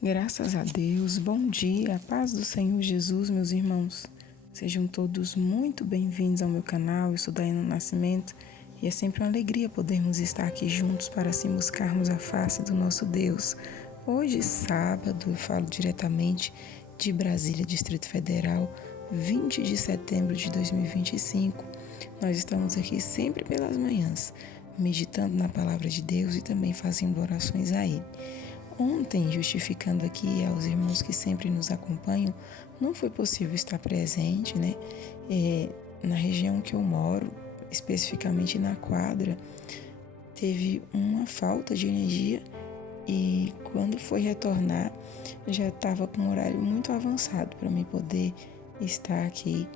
Graças a Deus, bom dia, a paz do Senhor Jesus, meus irmãos. Sejam todos muito bem-vindos ao meu canal. Eu sou Daiana Nascimento e é sempre uma alegria podermos estar aqui juntos para assim buscarmos a face do nosso Deus. Hoje, sábado, eu falo diretamente de Brasília, Distrito Federal, 20 de setembro de 2025. Nós estamos aqui sempre pelas manhãs, meditando na palavra de Deus e também fazendo orações a Ele. Ontem, justificando aqui aos irmãos que sempre nos acompanham, não foi possível estar presente, né? Na região que eu moro, especificamente na quadra, teve uma falta de energia e quando foi retornar, já estava com um horário muito avançado para mim poder estar aqui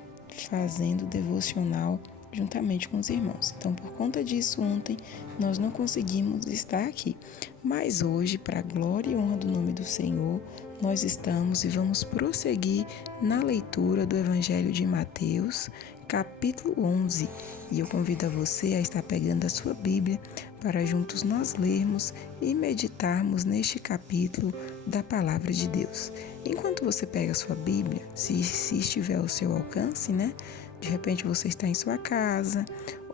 fazendo devocional juntamente com os irmãos. Então, por conta disso, ontem nós não conseguimos estar aqui. Mas hoje, para a glória e honra do nome do Senhor, nós estamos e vamos prosseguir na leitura do Evangelho de Mateus, capítulo 11. E eu convido a você a estar pegando a sua Bíblia para juntos nós lermos e meditarmos neste capítulo da Palavra de Deus. Enquanto você pega a sua Bíblia, se estiver ao seu alcance, né? De repente você está em sua casa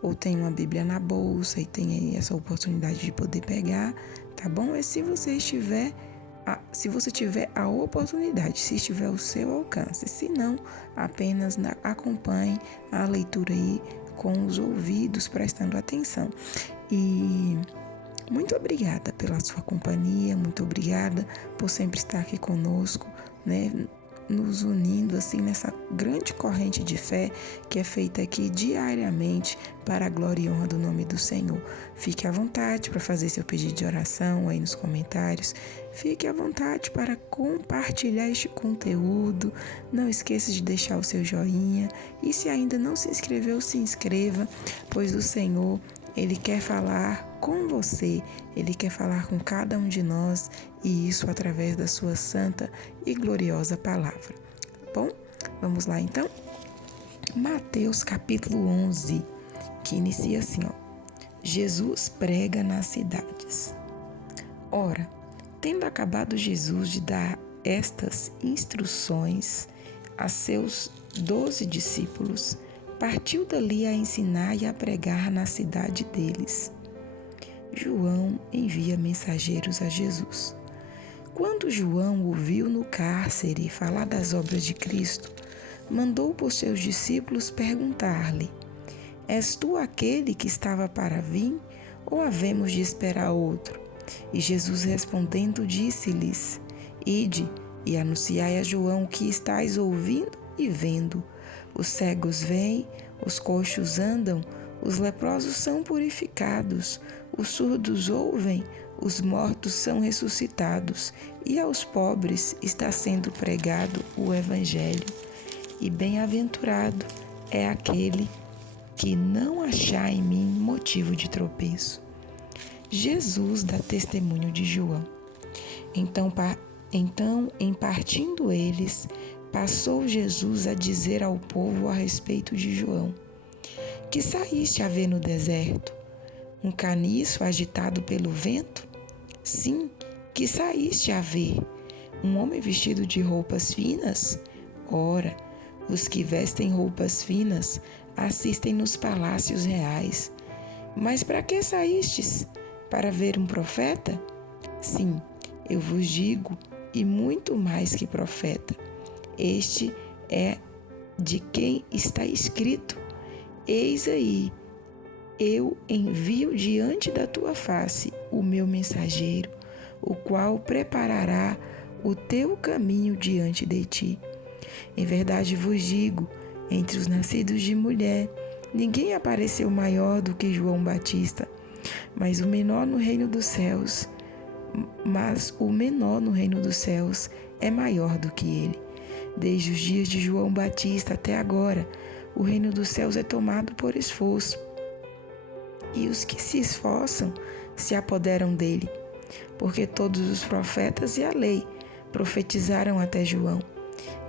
ou tem uma Bíblia na bolsa e tem aí essa oportunidade de poder pegar, tá bom? É se você tiver a oportunidade, se estiver ao seu alcance. Se não, apenas acompanhe a leitura aí com os ouvidos, prestando atenção. E muito obrigada pela sua companhia, muito obrigada por sempre estar aqui conosco, né? Nos unindo assim nessa grande corrente de fé que é feita aqui diariamente para a glória e honra do nome do Senhor. Fique à vontade para fazer seu pedido de oração aí nos comentários. Fique à vontade para compartilhar este conteúdo. Não esqueça de deixar o seu joinha e se ainda não se inscreveu, se inscreva, pois o Senhor, Ele quer falar com você, Ele quer falar com cada um de nós e isso através da sua santa e gloriosa palavra. Bom, vamos lá então? Mateus capítulo 11, que inicia assim, ó. Jesus prega nas cidades. Ora, tendo acabado Jesus de dar estas instruções a seus 12 discípulos, partiu dali a ensinar e a pregar na cidade deles. João envia mensageiros a Jesus. Quando João ouviu no cárcere falar das obras de Cristo, mandou por seus discípulos perguntar-lhe: És tu aquele que estava para vir, ou havemos de esperar outro? E Jesus respondendo disse-lhes: Ide e anunciai a João o que estáis ouvindo e vendo. Os cegos veem, os coxos andam, os leprosos são purificados, os surdos ouvem, os mortos são ressuscitados, e aos pobres está sendo pregado o Evangelho. E bem-aventurado é aquele que não achar em mim motivo de tropeço. Jesus dá testemunho de João. Então, em partindo eles, passou Jesus a dizer ao povo a respeito de João: Que saíste a ver no deserto? Um caniço agitado pelo vento? Sim, que saíste a ver? Um homem vestido de roupas finas? Ora, os que vestem roupas finas assistem nos palácios reais. Mas para que saístes? Para ver um profeta? Sim, eu vos digo, e muito mais que profeta. Este é de quem está escrito: Eis aí, eu envio diante da tua face o meu mensageiro, o qual preparará o teu caminho diante de ti. Em verdade vos digo, entre os nascidos de mulher, ninguém apareceu maior do que João Batista, mas o menor no reino dos céus é maior do que ele. Desde os dias de João Batista até agora, o reino dos céus é tomado por esforço, e os que se esforçam se apoderam dele, porque todos os profetas e a lei profetizaram até João.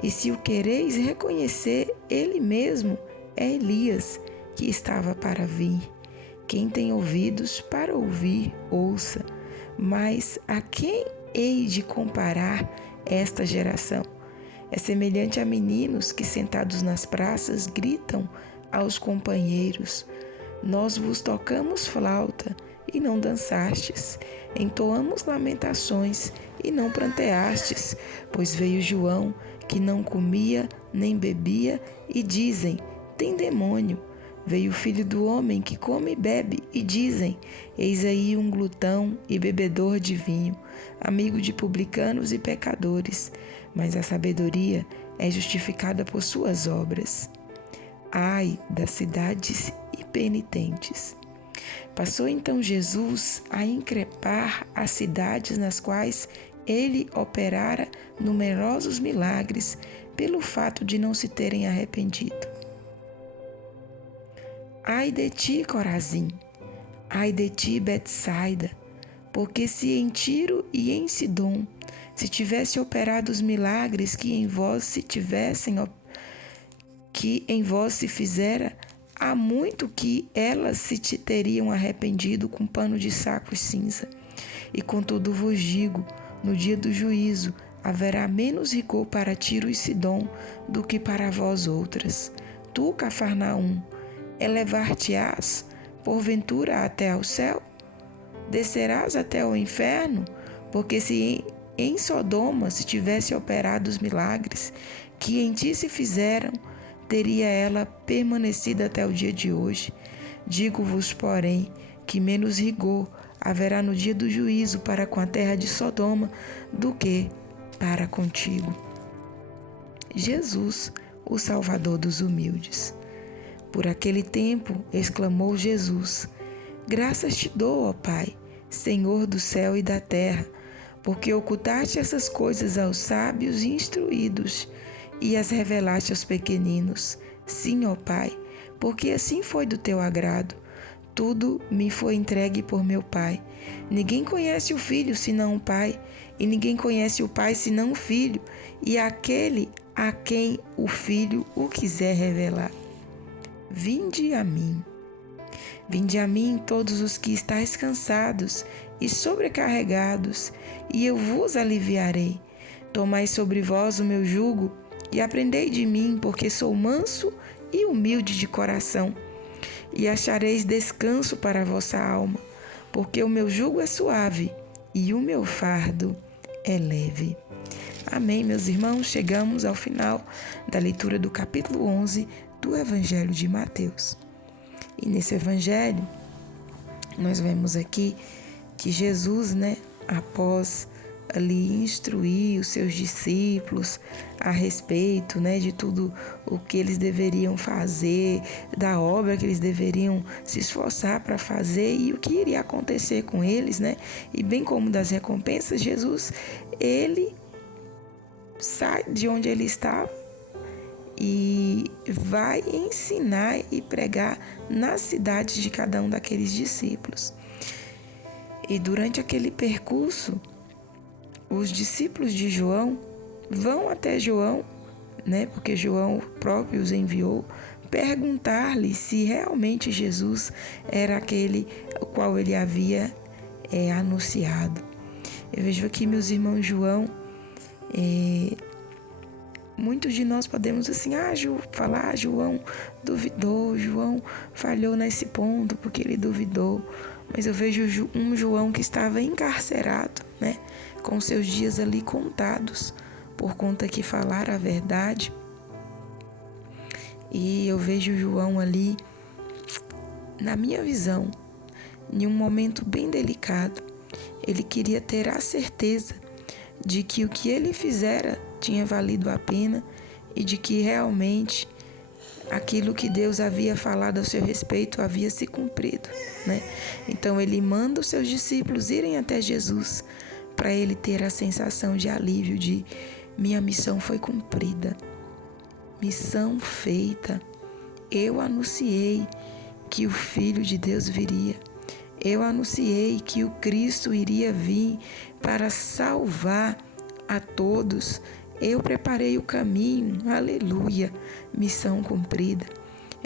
E se o quereis reconhecer, ele mesmo é Elias, que estava para vir. Quem tem ouvidos para ouvir, ouça. Mas a quem hei de comparar esta geração? É semelhante a meninos que, sentados nas praças, gritam aos companheiros: nós vos tocamos flauta e não dançastes, entoamos lamentações e não pranteastes, pois veio João, que não comia nem bebia, e dizem: tem demônio. Veio o Filho do Homem, que come e bebe, e dizem: eis aí um glutão e bebedor de vinho, amigo de publicanos e pecadores. Mas a sabedoria é justificada por suas obras. Ai das cidades impenitentes! Passou então Jesus a increpar as cidades nas quais ele operara numerosos milagres, pelo fato de não se terem arrependido. Ai de ti, Corazim! Ai de ti, Betsaida! Porque se em Tiro e em Sidom se tivesse operado os milagres que em vós se fizera, há muito que elas se teriam arrependido com pano de saco e cinza. E contudo vos digo, no dia do juízo haverá menos rigor para Tiro e Sidom do que para vós outras. Tu, Cafarnaum, elevar-te-ás, porventura, até ao céu? Descerás até o inferno? Porque se em Sodoma se tivesse operado os milagres que em ti se fizeram, teria ela permanecido até o dia de hoje. Digo-vos, porém, que menos rigor haverá no dia do juízo para com a terra de Sodoma do que para contigo. Jesus, o Salvador dos humildes. Por aquele tempo, exclamou Jesus: graças te dou, ó Pai, Senhor do céu e da terra, porque ocultaste essas coisas aos sábios e instruídos e as revelaste aos pequeninos. Sim, ó Pai, porque assim foi do teu agrado. Tudo me foi entregue por meu Pai. Ninguém conhece o Filho senão o Pai, e ninguém conhece o Pai senão o Filho, e aquele a quem o Filho o quiser revelar. Vinde a mim. Vinde a mim todos os que estáis cansados e sobrecarregados, e eu vos aliviarei. Tomai sobre vós o meu jugo e aprendei de mim, porque sou manso e humilde de coração, e achareis descanso para a vossa alma, porque o meu jugo é suave e o meu fardo é leve. Amém, meus irmãos? Chegamos ao final da leitura do capítulo 11 do Evangelho de Mateus. E nesse Evangelho, nós vemos aqui que Jesus, após ali instruir os seus discípulos a respeito, de tudo o que eles deveriam fazer, da obra que eles deveriam se esforçar para fazer e o que iria acontecer com eles, e bem como das recompensas, Jesus, ele sai de onde ele estava e vai ensinar e pregar nas cidades de cada um daqueles discípulos. E durante aquele percurso, os discípulos de João vão até João, porque João próprio os enviou, perguntar-lhe se realmente Jesus era aquele o qual ele havia anunciado. Eu vejo aqui, meus irmãos, João, muitos de nós podemos falar, João duvidou, João falhou nesse ponto porque ele duvidou. Mas eu vejo um João que estava encarcerado, com seus dias ali contados, por conta que falara a verdade. E eu vejo João ali, na minha visão, em um momento bem delicado. Ele queria ter a certeza de que o que ele fizera tinha valido a pena e de que realmente aquilo que Deus havia falado a seu respeito havia se cumprido, Então ele manda os seus discípulos irem até Jesus para ele ter a sensação de alívio de minha missão foi cumprida, missão feita. Eu anunciei que o Filho de Deus viria. Eu anunciei que o Cristo iria vir para salvar a todos. Eu preparei o caminho, aleluia, missão cumprida.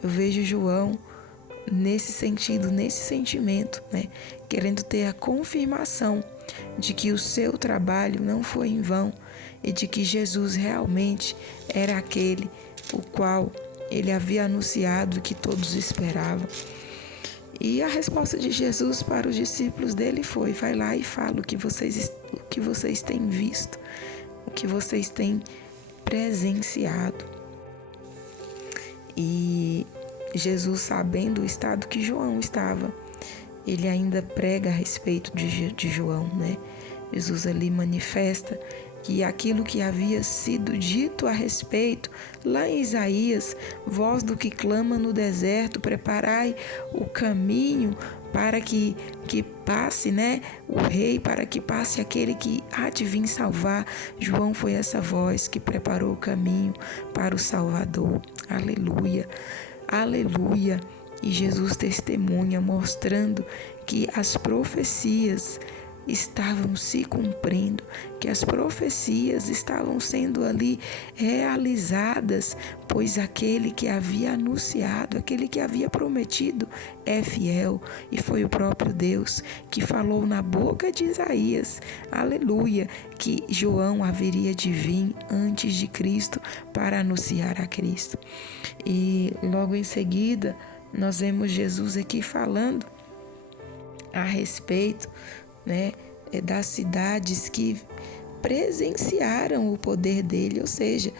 Eu vejo João nesse sentido, nesse sentimento, querendo ter a confirmação de que o seu trabalho não foi em vão e de que Jesus realmente era aquele o qual ele havia anunciado que todos esperavam. E a resposta de Jesus para os discípulos dele foi: vai lá e fala o que vocês têm visto, o que vocês têm presenciado. E Jesus, sabendo o estado que João estava, ele ainda prega a respeito de João, né? Jesus ali manifesta que aquilo que havia sido dito a respeito, lá em Isaías, voz do que clama no deserto, preparai o caminho para que passe, né, o rei, para que passe aquele que há de vir salvar. João foi essa voz que preparou o caminho para o Salvador. Aleluia, aleluia. E Jesus testemunha, mostrando que as profecias estavam se cumprindo, que as profecias estavam sendo ali realizadas, pois aquele que havia anunciado, aquele que havia prometido é fiel, e foi o próprio Deus que falou na boca de Isaías, aleluia, que João haveria de vir antes de Cristo para anunciar a Cristo. E logo em seguida nós vemos Jesus aqui falando a respeito, né, das cidades que presenciaram o poder dele, ou seja,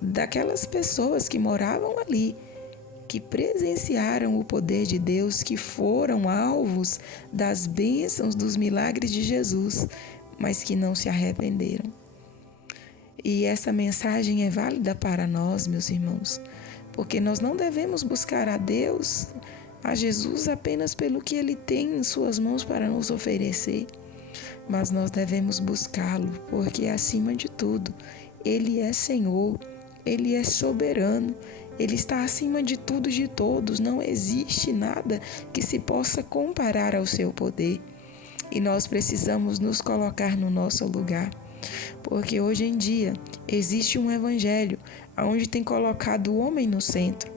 daquelas pessoas que moravam ali, que presenciaram o poder de Deus, que foram alvos das bênçãos, dos milagres de Jesus, mas que não se arrependeram. E essa mensagem é válida para nós, meus irmãos, porque nós não devemos buscar a Deus, a Jesus, apenas pelo que Ele tem em suas mãos para nos oferecer, mas nós devemos buscá-lo, porque acima de tudo, Ele é Senhor, Ele é soberano, Ele está acima de tudo e de todos, não existe nada que se possa comparar ao seu poder. E nós precisamos nos colocar no nosso lugar, porque hoje em dia existe um evangelho onde tem colocado o homem no centro.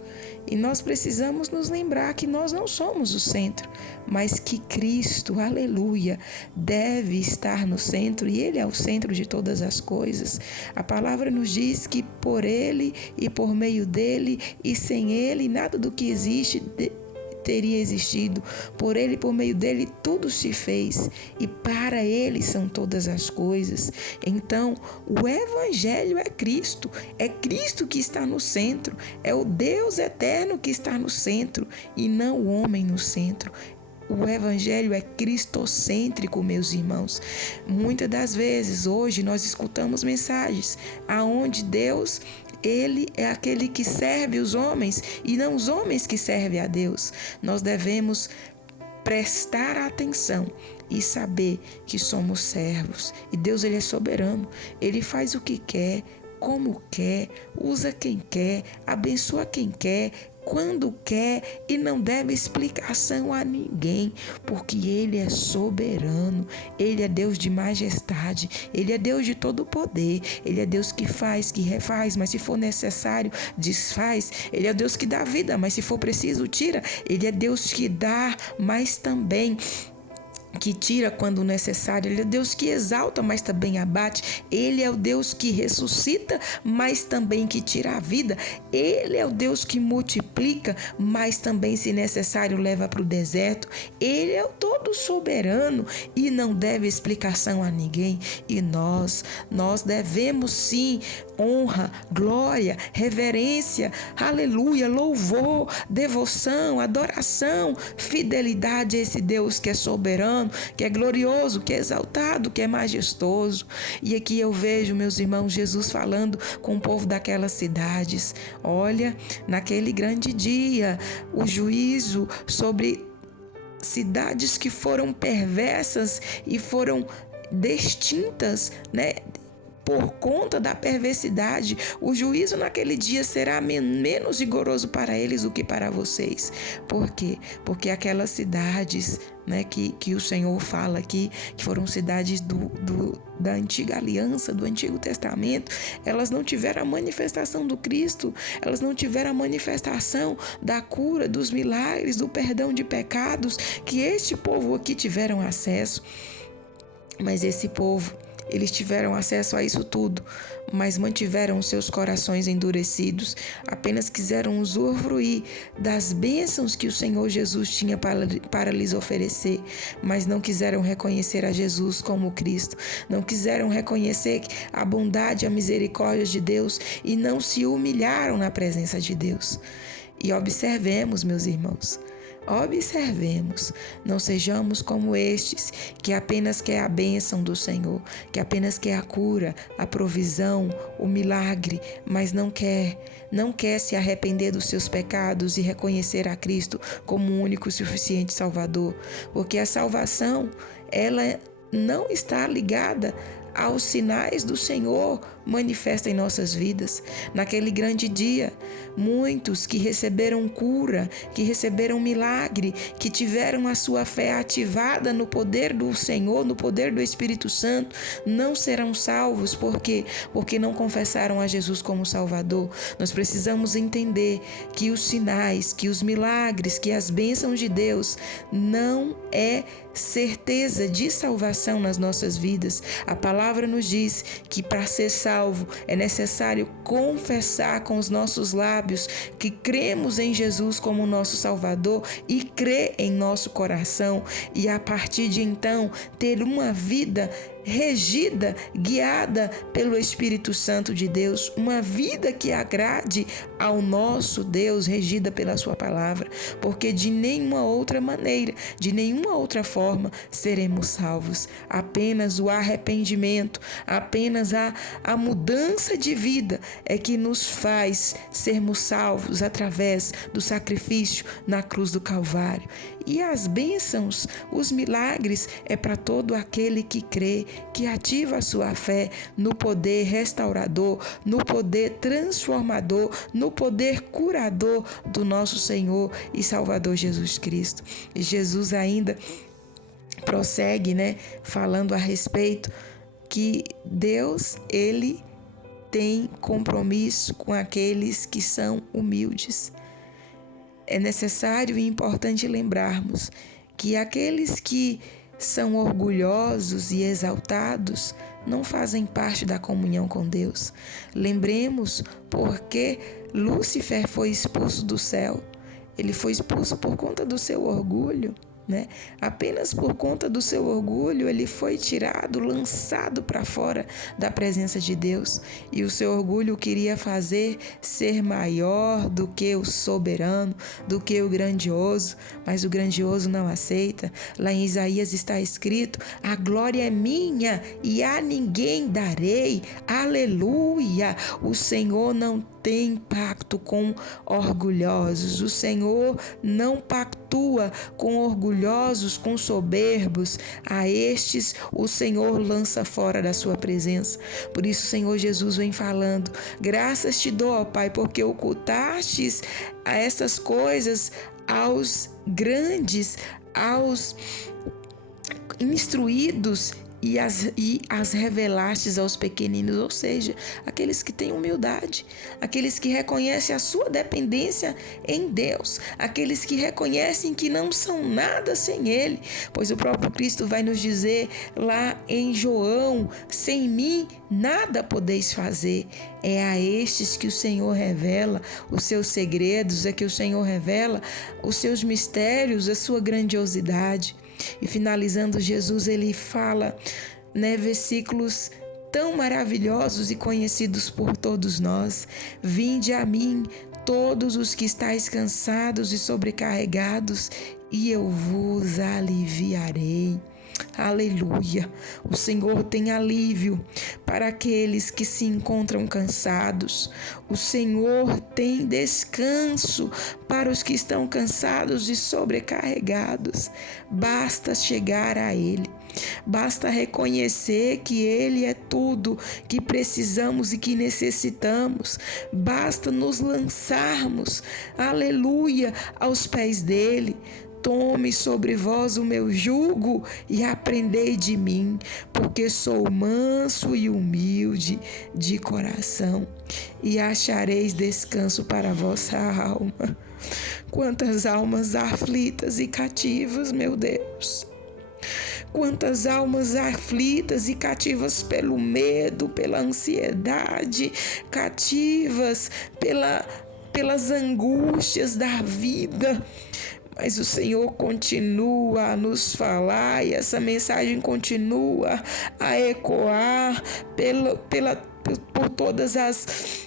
E nós precisamos nos lembrar que nós não somos o centro, mas que Cristo, aleluia, deve estar no centro, e Ele é o centro de todas as coisas. A palavra nos diz que por Ele e por meio dEle e sem Ele, nada do que existe teria existido. Por Ele e por meio dEle tudo se fez, e para Ele são todas as coisas. Então, o Evangelho é Cristo que está no centro, é o Deus eterno que está no centro e não o homem no centro. O Evangelho é cristocêntrico, meus irmãos. Muitas das vezes, hoje, nós escutamos mensagens aonde Deus, Ele é aquele que serve os homens e não os homens que servem a Deus. Nós devemos prestar atenção e saber que somos servos. E Deus, Ele é soberano. Ele faz o que quer, como quer, usa quem quer, abençoa quem quer, quando quer, e não deve explicação a ninguém, porque Ele é soberano, Ele é Deus de majestade, Ele é Deus de todo poder, Ele é Deus que faz, que refaz, mas se for necessário, desfaz. Ele é Deus que dá vida, mas se for preciso, tira. Ele é Deus que dá, mas também que tira quando necessário. Ele é Deus que exalta, mas também abate. Ele é o Deus que ressuscita, mas também que tira a vida. Ele é o Deus que multiplica, mas também, se necessário, leva para o deserto. Ele é o todo soberano e não deve explicação a ninguém. E nós devemos sim honra, glória, reverência, aleluia, louvor, devoção, adoração, fidelidade a esse Deus que é soberano, que é glorioso, que é exaltado, que é majestoso. E aqui eu vejo, meus irmãos, Jesus falando com o povo daquelas cidades. Olha, naquele grande dia, o juízo sobre cidades que foram perversas e foram distintas, né? Por conta da perversidade, o juízo naquele dia será menos rigoroso para eles do que para vocês. Por quê? Porque aquelas cidades, né, que o Senhor fala aqui, que foram cidades da antiga aliança, do Antigo Testamento, elas não tiveram a manifestação do Cristo, elas não tiveram a manifestação da cura, dos milagres, do perdão de pecados, que este povo aqui tiveram acesso. Mas esse povo, eles tiveram acesso a isso tudo, mas mantiveram seus corações endurecidos, apenas quiseram usufruir das bênçãos que o Senhor Jesus tinha para lhes oferecer, mas não quiseram reconhecer a Jesus como Cristo, não quiseram reconhecer a bondade e a misericórdia de Deus e não se humilharam na presença de Deus. E observemos, meus irmãos, observemos, não sejamos como estes, que apenas quer a bênção do Senhor, que apenas quer a cura, a provisão, o milagre, mas não quer se arrepender dos seus pecados e reconhecer a Cristo como o único e suficiente Salvador, porque a salvação, ela não está ligada aos sinais do Senhor manifesta em nossas vidas. Naquele grande dia, muitos que receberam cura, que receberam milagre, que tiveram a sua fé ativada no poder do Senhor, no poder do Espírito Santo, não serão salvos. Por quê? Porque não confessaram a Jesus como Salvador. Nós precisamos entender que os sinais, que os milagres, que as bênçãos de Deus não é certeza de salvação nas nossas vidas. A palavra nos diz que para ser salvo é necessário confessar com os nossos lábios que cremos em Jesus como nosso Salvador e crer em nosso coração, e a partir de então ter uma vida regida, guiada pelo Espírito Santo de Deus, uma vida que agrade ao nosso Deus, regida pela sua palavra, porque de nenhuma outra maneira, de nenhuma outra forma seremos salvos. Apenas o arrependimento, apenas a mudança de vida é que nos faz sermos salvos através do sacrifício na cruz do Calvário. E as bênçãos, os milagres é para todo aquele que crê, que ativa a sua fé no poder restaurador, no poder transformador, no poder curador do nosso Senhor e Salvador Jesus Cristo. E Jesus ainda prossegue, falando a respeito que Deus, Ele tem compromisso com aqueles que são humildes. É necessário e importante lembrarmos que aqueles que são orgulhosos e exaltados não fazem parte da comunhão com Deus. Lembremos porque Lúcifer foi expulso do céu. Ele foi expulso por conta do seu orgulho. Apenas por conta do seu orgulho ele foi tirado, lançado para fora da presença de Deus, e o seu orgulho queria fazer ser maior do que o soberano, do que o grandioso, mas o grandioso não aceita. Lá em Isaías está escrito: a glória é minha e a ninguém darei. Aleluia! O Senhor não tem pacto com orgulhosos. O Senhor não pactua com orgulhosos, com soberbos. A estes o Senhor lança fora da sua presença. Por isso o Senhor Jesus vem falando: graças te dou, ó Pai, porque ocultastes a essas coisas aos grandes, aos instruídos, e as revelastes aos pequeninos, ou seja, aqueles que têm humildade, aqueles que reconhecem a sua dependência em Deus, aqueles que reconhecem que não são nada sem Ele, pois o próprio Cristo vai nos dizer lá em João: sem mim nada podeis fazer. É a estes que o Senhor revela os seus segredos, é que o Senhor revela os seus mistérios, a sua grandiosidade. E finalizando, Jesus ele fala, versículos tão maravilhosos e conhecidos por todos nós: vinde a mim todos os que estáis cansados e sobrecarregados, e eu vos aliviarei. Aleluia! O Senhor tem alívio para aqueles que se encontram cansados. O Senhor tem descanso para os que estão cansados e sobrecarregados. Basta chegar a Ele. Basta reconhecer que Ele é tudo que precisamos e que necessitamos. Basta nos lançarmos, aleluia, aos pés dEle. Tome sobre vós o meu jugo e aprendei de mim, porque sou manso e humilde de coração, e achareis descanso para a vossa alma. Quantas almas aflitas e cativas, meu Deus! quantas almas aflitas e cativas pelo medo, pela ansiedade, cativas pelas angústias da vida. Mas o Senhor continua a nos falar e essa mensagem continua a ecoar por todas as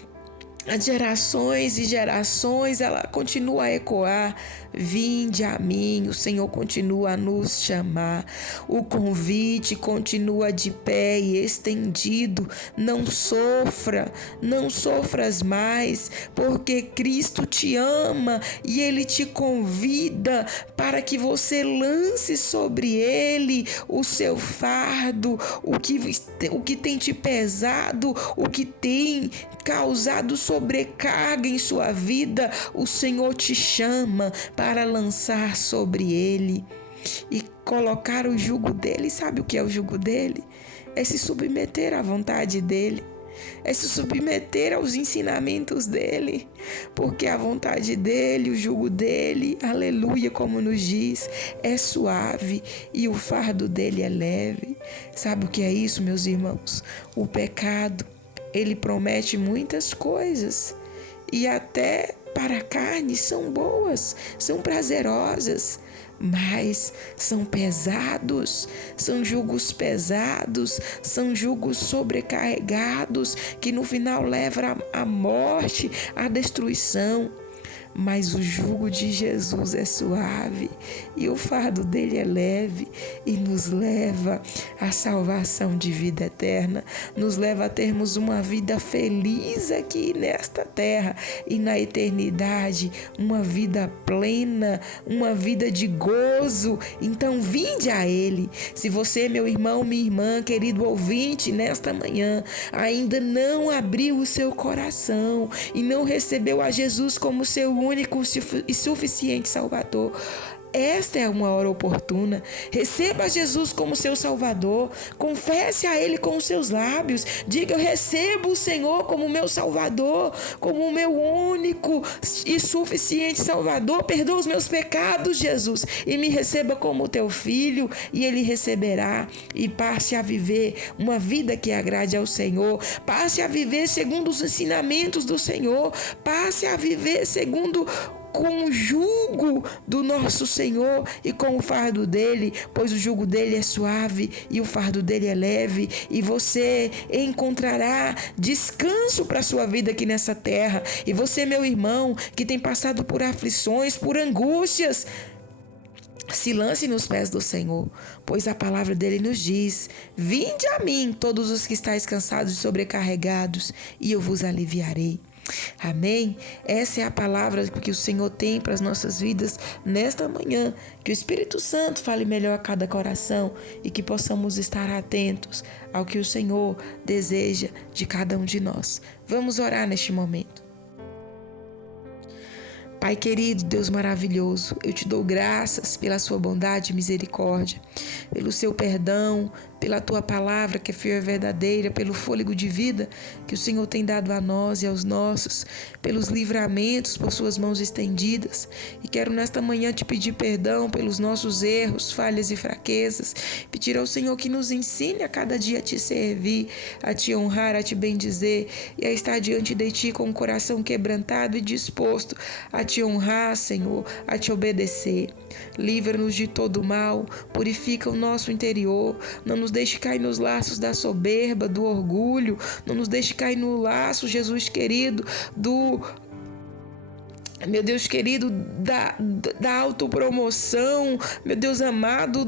gerações e gerações, ela continua a ecoar. Vinde a mim, o Senhor continua a nos chamar. O convite continua de pé e estendido. Não sofras mais, porque Cristo te ama e Ele te convida para que você lance sobre Ele o seu fardo, o que tem te pesado, o que tem causado sobrecarga em sua vida. O Senhor te chama para lançar sobre Ele e colocar o jugo dele. Sabe o que é o jugo dele? É se submeter à vontade dele, é se submeter aos ensinamentos dele, porque a vontade dele, o jugo dele, aleluia, como nos diz, é suave e o fardo dele é leve. Sabe o que é isso, meus irmãos? O pecado, ele promete muitas coisas e até para a carne são boas, são prazerosas, mas são pesados, são jugos pesados, são jugos sobrecarregados que no final levam à morte, à destruição. Mas o jugo de Jesus é suave e o fardo dele é leve e nos leva à salvação de vida eterna, nos leva a termos uma vida feliz aqui nesta terra e na eternidade, uma vida plena, uma vida de gozo. Então vinde a Ele. Se você, meu irmão, minha irmã, querido ouvinte, nesta manhã ainda não abriu o seu coração e não recebeu a Jesus como seu único e suficiente Salvador, esta é uma hora oportuna. Receba Jesus como seu Salvador, confesse a Ele com os seus lábios, diga: eu recebo o Senhor como meu Salvador, como o meu único e suficiente Salvador. Perdoa os meus pecados, Jesus, e me receba como teu filho. E Ele receberá e passe a viver uma vida que agrade ao Senhor, passe a viver segundo os ensinamentos do Senhor, passe a viver segundo com o jugo do nosso Senhor e com o fardo dele, pois o jugo dele é suave e o fardo dele é leve, e você encontrará descanso para a sua vida aqui nessa terra. E você, meu irmão, que tem passado por aflições, por angústias, se lance nos pés do Senhor, pois a palavra dele nos diz: vinde a mim todos os que estáis cansados e sobrecarregados, e eu vos aliviarei. Amém? Essa é a palavra que o Senhor tem para as nossas vidas nesta manhã. Que o Espírito Santo fale melhor a cada coração e que possamos estar atentos ao que o Senhor deseja de cada um de nós. Vamos orar neste momento. Pai querido, Deus maravilhoso, eu te dou graças pela sua bondade e misericórdia, pelo seu perdão, pela tua palavra que é fiel e verdadeira, pelo fôlego de vida que o Senhor tem dado a nós e aos nossos, pelos livramentos por suas mãos estendidas. E quero nesta manhã te pedir perdão pelos nossos erros, falhas e fraquezas, pedir ao Senhor que nos ensine a cada dia a te servir, a te honrar, a te bendizer e a estar diante de ti com o coração quebrantado e disposto a te honrar, Senhor, a te obedecer. Livra-nos de todo mal, purifica o nosso interior, não nos deixe cair nos laços da soberba, do orgulho, não nos deixe cair no laço, Jesus querido, meu Deus querido, da autopromoção, meu Deus amado,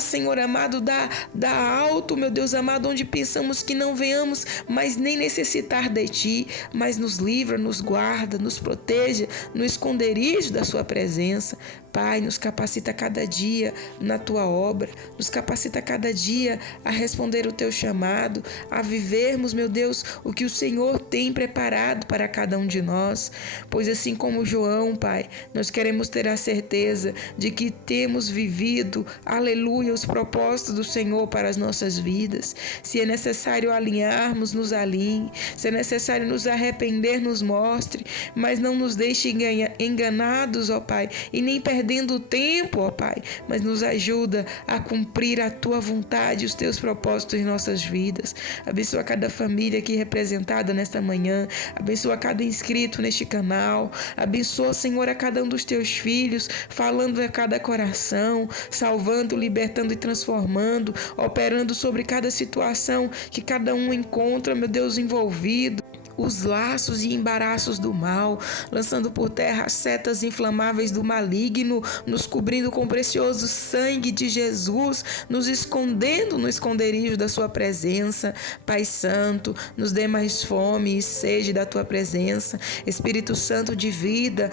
Senhor amado, da auto, meu Deus amado, onde pensamos que não venhamos mais nem necessitar de Ti, mas nos livra, nos guarda, nos proteja, no esconderijo da Sua presença. Pai, nos capacita cada dia na Tua obra, nos capacita cada dia a responder o Teu chamado, a vivermos, meu Deus, o que o Senhor tem preparado para cada um de nós, pois assim como João, Pai, nós queremos ter a certeza de que temos vivido, aleluia, os propósitos do Senhor para as nossas vidas. Se é necessário alinharmos, nos alinhe, se é necessário nos arrepender, nos mostre, mas não nos deixe enganados, ó Pai, e nem perder perdendo tempo, ó Pai, mas nos ajuda a cumprir a Tua vontade, os Teus propósitos em nossas vidas. Abençoa cada família aqui representada nesta manhã, abençoa cada inscrito neste canal, abençoa, Senhor, a cada um dos Teus filhos, falando a cada coração, salvando, libertando e transformando, operando sobre cada situação que cada um encontra, meu Deus, envolvido. Os laços e embaraços do mal, lançando por terra as setas inflamáveis do maligno, nos cobrindo com o precioso sangue de Jesus, nos escondendo no esconderijo da sua presença. Pai Santo, nos dê mais fome e sede da tua presença. Espírito Santo de vida,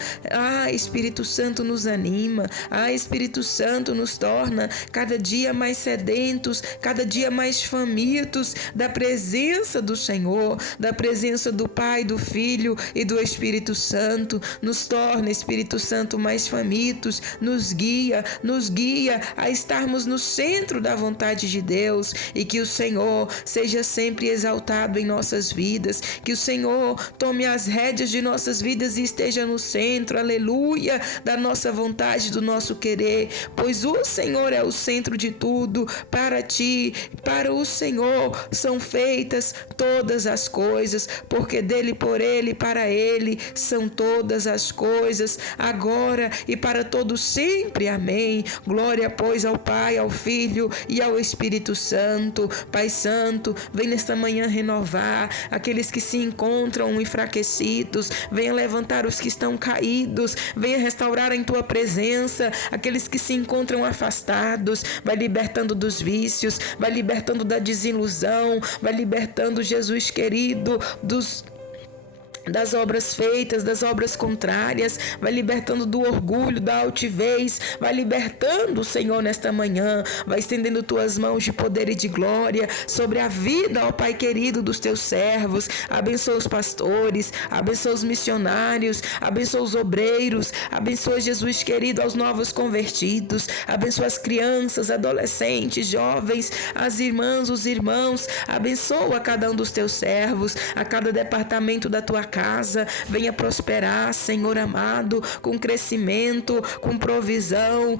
Espírito Santo nos anima, Espírito Santo nos torna cada dia mais sedentos, cada dia mais famintos da presença do Senhor, da presença do Pai, do Filho e do Espírito Santo. Nos torna, Espírito Santo, mais famintos, nos guia a estarmos no centro da vontade de Deus, e que o Senhor seja sempre exaltado em nossas vidas, que o Senhor tome as rédeas de nossas vidas e esteja no centro, aleluia, da nossa vontade, do nosso querer, pois o Senhor é o centro de tudo. Para ti, para o Senhor são feitas todas as coisas, porque dele, por ele, para ele são todas as coisas, agora e para todo sempre. Amém. Glória, pois, ao Pai, ao Filho e ao Espírito Santo. Pai Santo, vem nesta manhã renovar aqueles que se encontram enfraquecidos, venha levantar os que estão caídos, venha restaurar em tua presença aqueles que se encontram afastados, vai libertando dos vícios, vai libertando da desilusão, vai libertando, Jesus querido, das obras feitas, das obras contrárias, vai libertando do orgulho, da altivez, vai libertando, Senhor, nesta manhã, vai estendendo tuas mãos de poder e de glória sobre a vida, ó Pai querido, dos teus servos. Abençoa os pastores, abençoa os missionários, abençoa os obreiros, abençoa, Jesus querido, aos novos convertidos, abençoa as crianças, adolescentes, jovens, as irmãs, os irmãos, abençoa cada um dos teus servos, a cada departamento da tua casa, venha prosperar, Senhor amado, com crescimento, com provisão,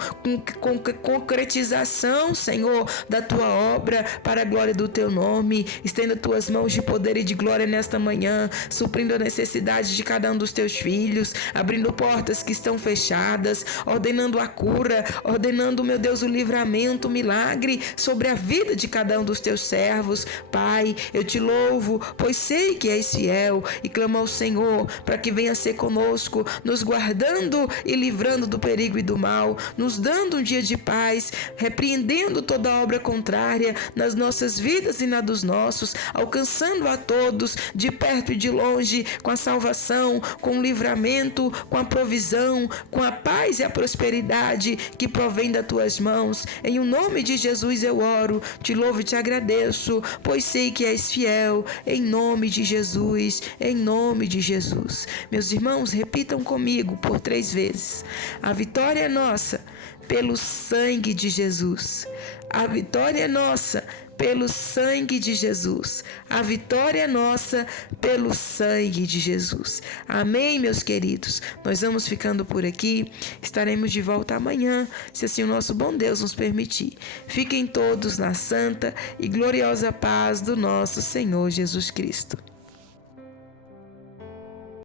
com concretização, Senhor, da tua obra, para a glória do teu nome. Estenda tuas mãos de poder e de glória nesta manhã, suprindo a necessidade de cada um dos teus filhos, abrindo portas que estão fechadas, ordenando a cura, ordenando, meu Deus, o livramento, o milagre sobre a vida de cada um dos teus servos. Pai, eu te louvo, pois sei que és fiel, e clamo ao Senhor para que venha ser conosco, nos guardando e livrando do perigo e do mal, nos dando um dia de paz, repreendendo toda obra contrária nas nossas vidas e na dos nossos, alcançando a todos de perto e de longe com a salvação, com o livramento, com a provisão, com a paz e a prosperidade que provém das tuas mãos. Em o nome de Jesus eu oro, te louvo e te agradeço, pois sei que és fiel. Em nome de Jesus, em nome de Jesus. Meus irmãos, repitam comigo por 3 vezes. A vitória é nossa pelo sangue de Jesus. A vitória é nossa pelo sangue de Jesus. A vitória é nossa pelo sangue de Jesus. Amém, meus queridos? Nós vamos ficando por aqui. Estaremos de volta amanhã, se assim o nosso bom Deus nos permitir. Fiquem todos na santa e gloriosa paz do nosso Senhor Jesus Cristo.